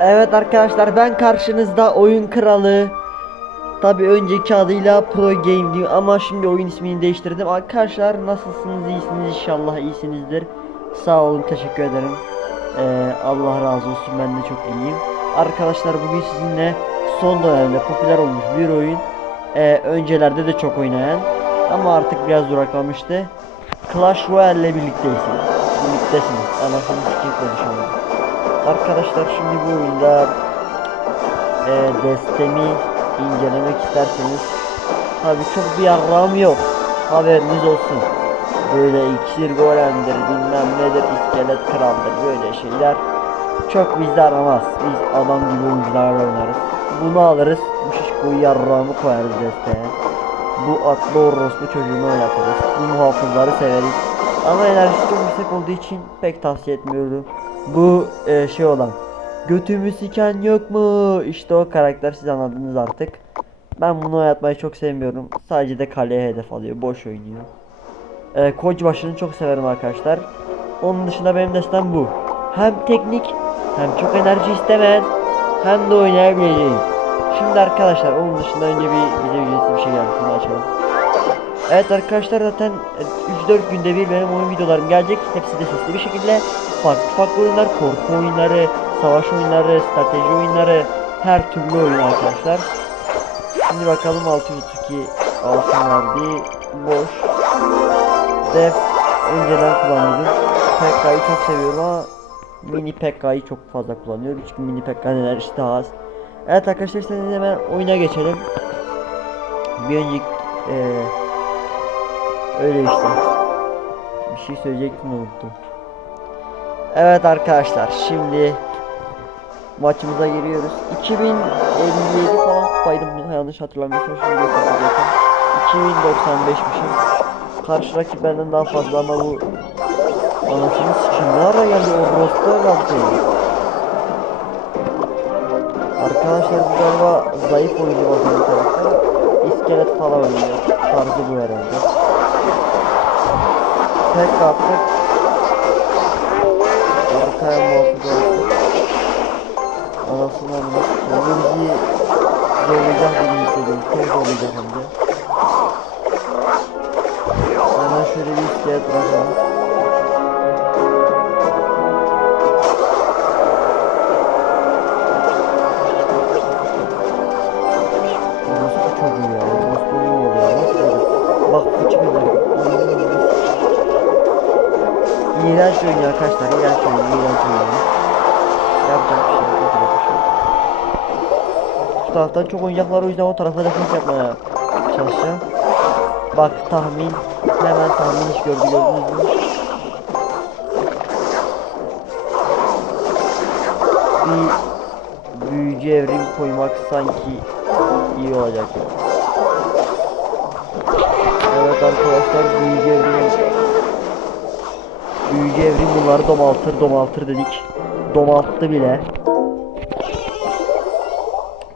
Evet arkadaşlar ben karşınızda oyun kralı. Tabi önceki adıyla Pro Game diyor ama şimdi oyun ismini değiştirdim. Arkadaşlar nasılsınız iyisiniz inşallah iyisinizdir. Sağ olun teşekkür ederim. Ee, Allah razı olsun ben de çok iyiyim. Arkadaşlar bugün sizinle son dönemde popüler olmuş bir oyun. Ee, öncelerde de çok oynayan ama artık biraz duraklamıştı. Clash Royale ile birlikteyiz. Birliktesiniz. Anasını sikeyim konuşamadım. Arkadaşlar şimdi bu oyunda e, destemi incelemek isterseniz tabi çok bir yarrağım yok. Haberiniz olsun. Böyle iksir golemdir bilmem nedir iskelet kraldır böyle şeyler. Çok bizde aramaz. Biz adam gibi oyuncularla oynarız. Bunu alırız bu şişkoyu yarrağımı koyarız desteye. Bu atlı orospu çocuğunu oynatırız. Bu muhafızları severiz. Ama enerjisi çok yüksek olduğu için pek tavsiye etmiyorum bu e, şey olan Götümü siken yok mu? İşte o karakter siz anladınız artık. Ben bunu oynatmayı çok sevmiyorum. Sadece de kaleye hedef alıyor. Boş oynuyor. Ee, koç çok severim arkadaşlar. Onun dışında benim destem bu. Hem teknik hem çok enerji istemeyen hem de oynayabileceğim. Şimdi arkadaşlar onun dışında önce bir bize ücretsiz bir şey geldi. Şunu açalım. Evet arkadaşlar zaten e, 3-4 günde bir benim oyun videolarım gelecek. Hepsi de sesli bir şekilde. Farklı farklı oyunlar, korku oyunları, savaş oyunları, strateji oyunları, her türlü oyun arkadaşlar. Şimdi bakalım 632 altın verdi. Boş. Def önceden kullanıyordum. Pekka'yı çok seviyorum ama mini Pekka'yı çok fazla kullanıyorum. Çünkü mini Pekka'nın enerjisi daha az. Evet arkadaşlar isterseniz hemen oyuna geçelim. Bir önceki eee öyle işte. Bir şey söyleyecektim unuttum. Evet arkadaşlar şimdi maçımıza giriyoruz. 2057 falan kupaydım yanlış hatırlamıyorsam şimdi zaten. 2095'mişim. Karşı rakip benden daha fazla ama bu anasını sikeyim ne ara geldi o rosta evladı seni. Arkadaşlar bu galiba zayıf oyuncu basan bir karakter. İskelet falan oynuyor. Tarzı bu herhalde. Tek attık. Arkaya muhafız attık. Anasını. Bu bizi zorlayacak gibi hissediyorum. Çok zorlayacak hem de. Hemen şöyle bir iskelet bırakalım. İğrenç oyun ya arkadaşlar. İğrenç oyun. İğrenç oyun. Yapacak bir şey yok. Yapacak bir şey yok. Şu taraftan çok oyuncaklar o yüzden o tarafa defans yapmaya çalışacağım. Bak tahmin. Hemen tahmin iş gördü gördünüz mü? Bir büyücü evrim koymak sanki iyi olacak. Evet arkadaşlar büyücü evrim Büyücü evrim bunları domaltır domaltır dedik. Domalttı bile.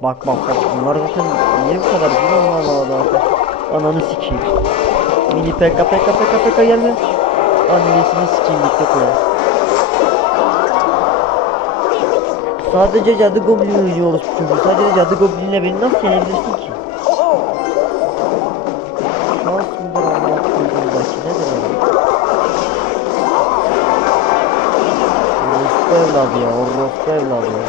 Bak bak bak bunlar zaten niye bu kadar güzel Allah Allah Allah. Ananı sikeyim. Mini pekka pekka pekka pekka gelme. Annesini sikeyim gitti koyar. Sadece cadı goblin oynuyoruz çocuğu. Sadece cadı goblinle beni nasıl yenebilirsin ki? Evladı ya, orospu evladı ya.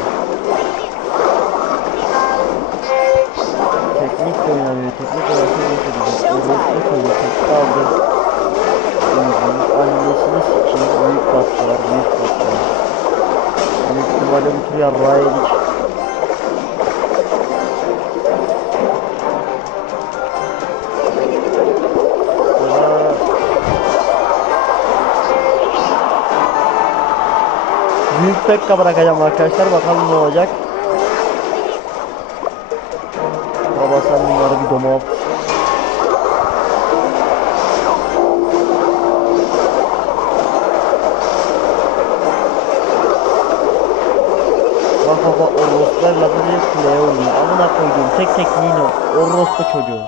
Teknik de oynamıyor, teknik oynasın söyleyeceğim. Orospu çocuğu teknik aldı. Annesini sikeyim, büyük baskılar, büyük baskılar. Büyük ihtimalle bu tur yarrağı yedik. Büyük pekka bırakacağım arkadaşlar bakalım ne olacak. Baba sen bunları bir domalt. Bak bak orospu evladı diye kuleye oynuyor. Amına koyduğum tek tekniğin o. Orospu çocuğu.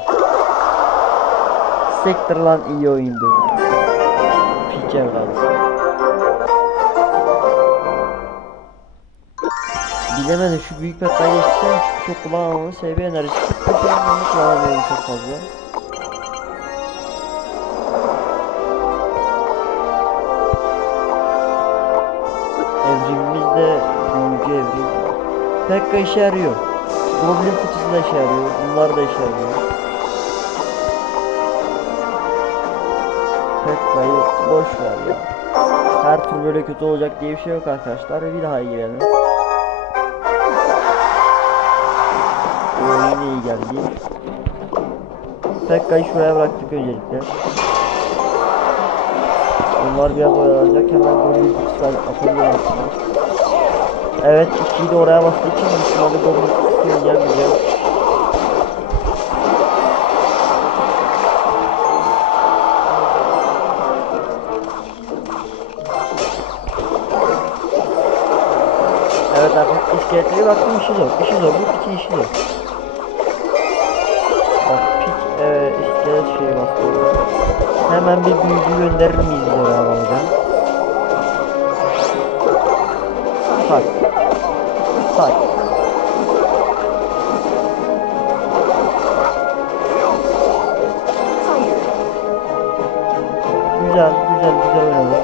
Sektir lan iyi oyundu. Piç evladı. Bilemedim şu büyük petlayı geçtirsem çünkü çok kullanmamın sebebi. Bu şey onu kullanamıyorum çok fazla. Evrimimiz de büyücü evrim. Pekka işe yarıyor. Goblin fıçısı da işe yarıyor. Bunlar da işe yarıyor. Pekka'yı boş ver ya. Her tur böyle kötü olacak diye bir şey yok arkadaşlar. Bir daha girelim. Yine iyi geldi. Pekka'yı şuraya bıraktık öncelikle. Onlar biraz oyalanacak hemen Goblin fıçısı atabilir aslında. Evet ikiyi de oraya bastığı için Müslümanı Goblin fıçısı oynayameyeceğim. Evet artık iskeletlere baktım işi zor. İşi zor. Bu piçin işi zor. Hemen bir büyücü gönderir miyiz biz oraya babacan? Tak. Tak. Güzel, güzel, güzel oynadı.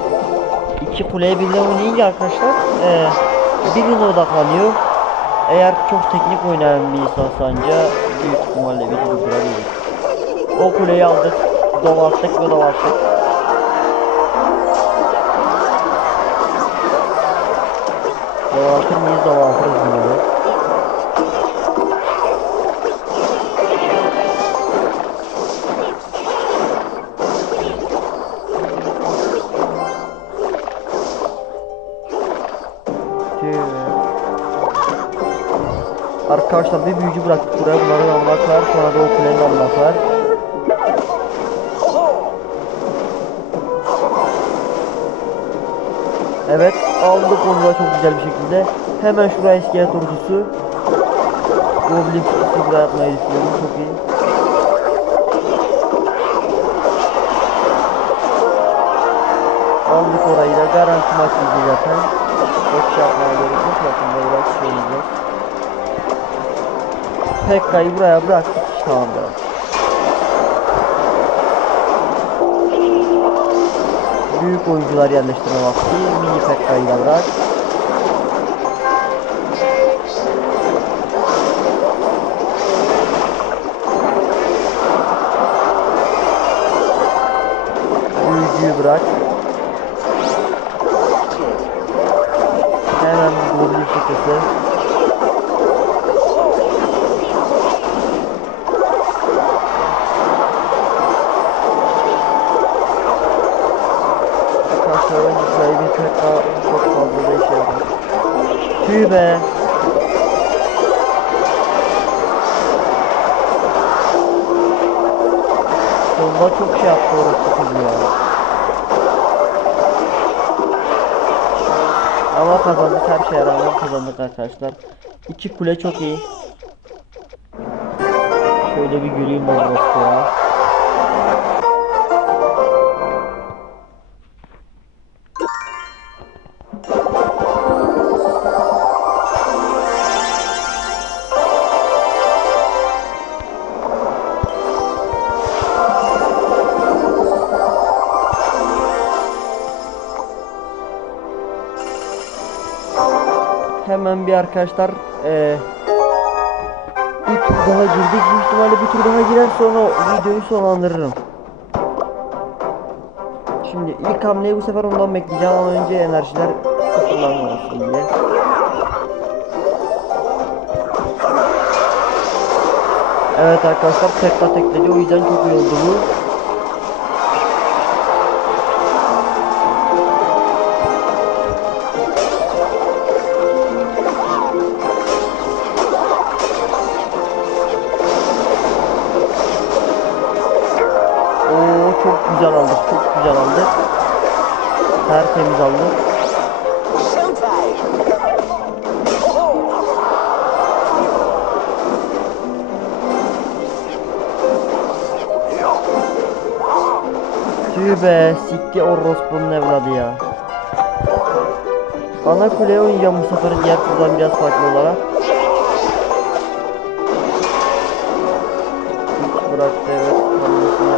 İki kuleye birden oynayınca arkadaşlar eee birine odaklanıyor. Eğer çok teknik oynayan bir insan anca büyük ihtimalle bizi durdurabilir. O kuleyi aldık, domalttık ve domalttık. Domaltır mıyız domaltırız bunları. Arkadaşlar bir büyücü bıraktık buraya bunların almak var sonra da o kulenin almak Evet aldık onu da çok güzel bir şekilde. Hemen şuraya iskelet ordusu. Goblin fıtısı buraya atmayı düşünüyorum çok iyi. Aldık orayı da garanti maç bizde zaten. Çok şey yapmaya gerek yok biraz şey oynayacağız. Pekka'yı buraya bıraktık işte anda. Büyük oyuncular yerleştirme vakti. Mini Pekka'yı da bırak. Büyücüyü bırak. Sonunda çok şey yaptı orası çocuğu ya. Ama kazandık her şeye rağmen kazandık arkadaşlar. İki kule çok iyi. Şöyle bir göreyim burası ya. Hemen bir arkadaşlar eee bir tur daha girdik. Büyük ihtimalle bir tur daha girer sonra videoyu sonlandırırım. Şimdi ilk hamleyi bu sefer ondan bekleyeceğim ama önce enerjiler sıfırlanmasın diye. Evet arkadaşlar tekla tekledi o yüzden çok iyi oldu bu. Tüh be sikti orospunun evladı ya. Ana kuleye oynayacağım bu sefer diğer turdan biraz farklı olarak. İlk bıraktı evet. Hamlesini.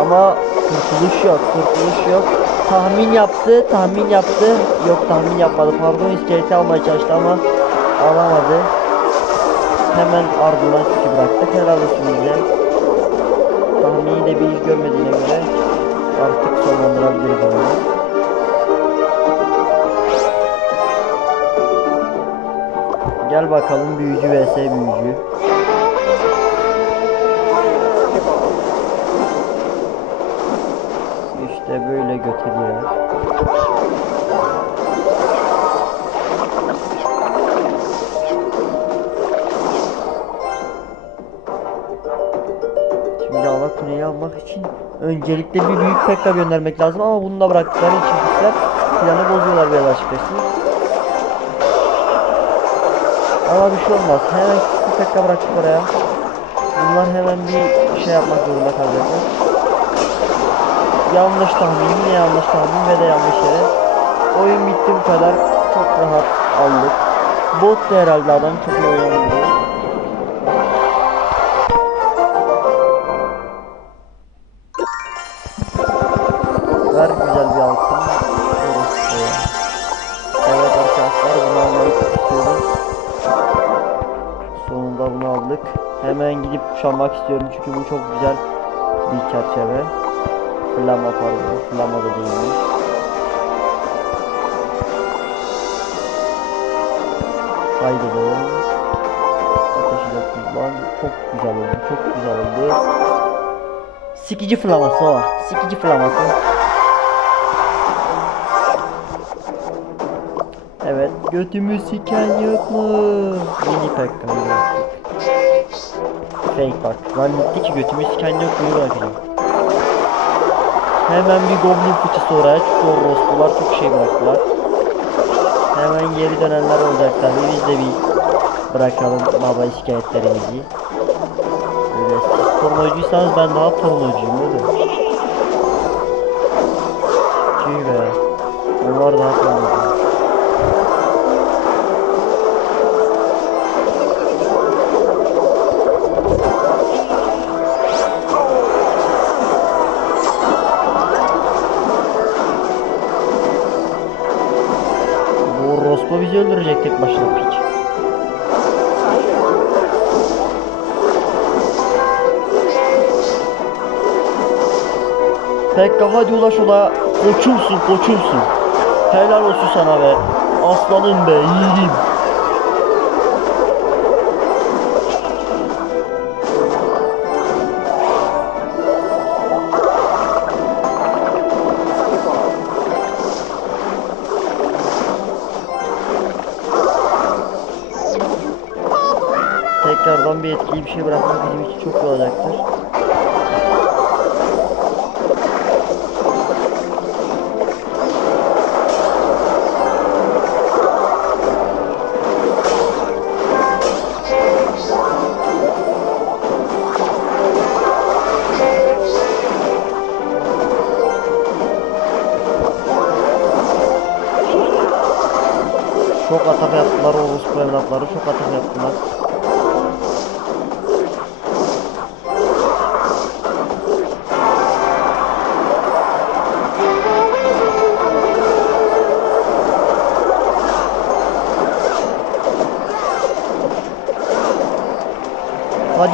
Ama kurtuluş yok, kurtuluş yok. Tahmin yaptı, tahmin yaptı. Yok tahmin yapmadı. Pardon iskeleti almaya çalıştı ama alamadı. Hemen ardından çünkü bıraktık. Olsun bize. Tahmini de bir iş görmediğine göre artık sonlandırabiliriz onu. Gel bakalım büyücü vs büyücü. İşte böyle götürüyor. Şimdi Alakule'yi almak için öncelikle bir büyük pekka göndermek lazım ama bunu da bıraktıkları için bizler planı bozuyorlar biraz açıkçası. Ama bir şey olmaz. Hemen bir pekka bıraktık oraya. Bunlar hemen bir şey yapmak zorunda kalacaklar. Yanlış tahmin, yine yanlış tahmin ve de yanlış yere. Oyun bitti bu kadar. Çok rahat aldık. Bot da herhalde adam çok iyi kuşanmak istiyorum çünkü bu çok güzel bir çerçeve. Flama pardon. Flama da değilmiş. Kaydedelim. Ateşi de kullan. Çok güzel oldu. Çok güzel oldu. Sikici flaması o. Sikici flaması. Evet. Götümü siken yok mu? Mini Pekka'yı bıraktık. Fake bak. Zannetti ki götümü yok mu bırakacağım. Hemen bir goblin fıçısı oraya çünkü o rospular çok şey bıraktılar. Hemen geri dönenler olacak tabii biz de bir bırakalım baba şikayetlerimizi. Öyle siz pornocuysanız ben daha pornocuyum oğlum. Tüy be. Onlar daha pornocu. Bizi öldürecek tek başına piç. Pekka hadi ulaş ola. Koçumsun koçumsun. Helal olsun sana be. Aslanım be yiğidim. Bir etkili bir şey bırakmak bizim için çok olacaktır. Çok atak yaptılar o Rus evlatları çok atak yaptılar.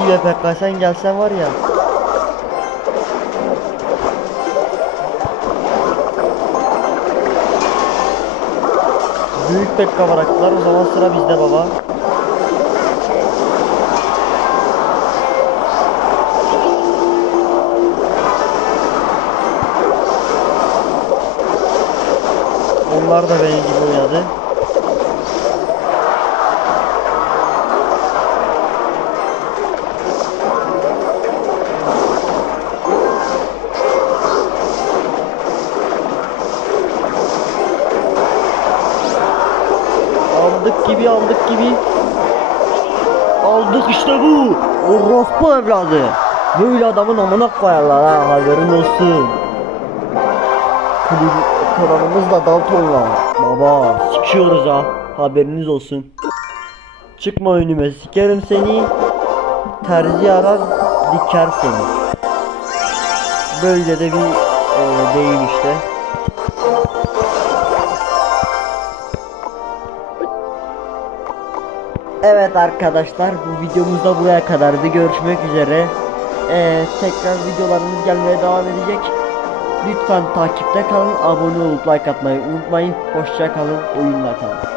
Be Pekka sen gelsen var ya. Büyük Pekka bıraktılar o zaman sıra bizde baba. Onlar da benim gibi oynadı. Aldık gibi aldık işte bu. Orospu evladı. Böyle adamın amına koyarlar ha haberin olsun. Kulüp kanalımızda Dalton'la. Baba sikiyoruz ha haberiniz olsun. Çıkma önüme sikerim seni. Terzi arar diker seni. Böyle de bir e, deyim işte. Evet arkadaşlar bu videomuz da buraya kadardı. Görüşmek üzere. Ee, tekrar videolarımız gelmeye devam edecek. Lütfen takipte kalın. Abone olup like atmayı unutmayın. Hoşça kalın. Oyunla kalın.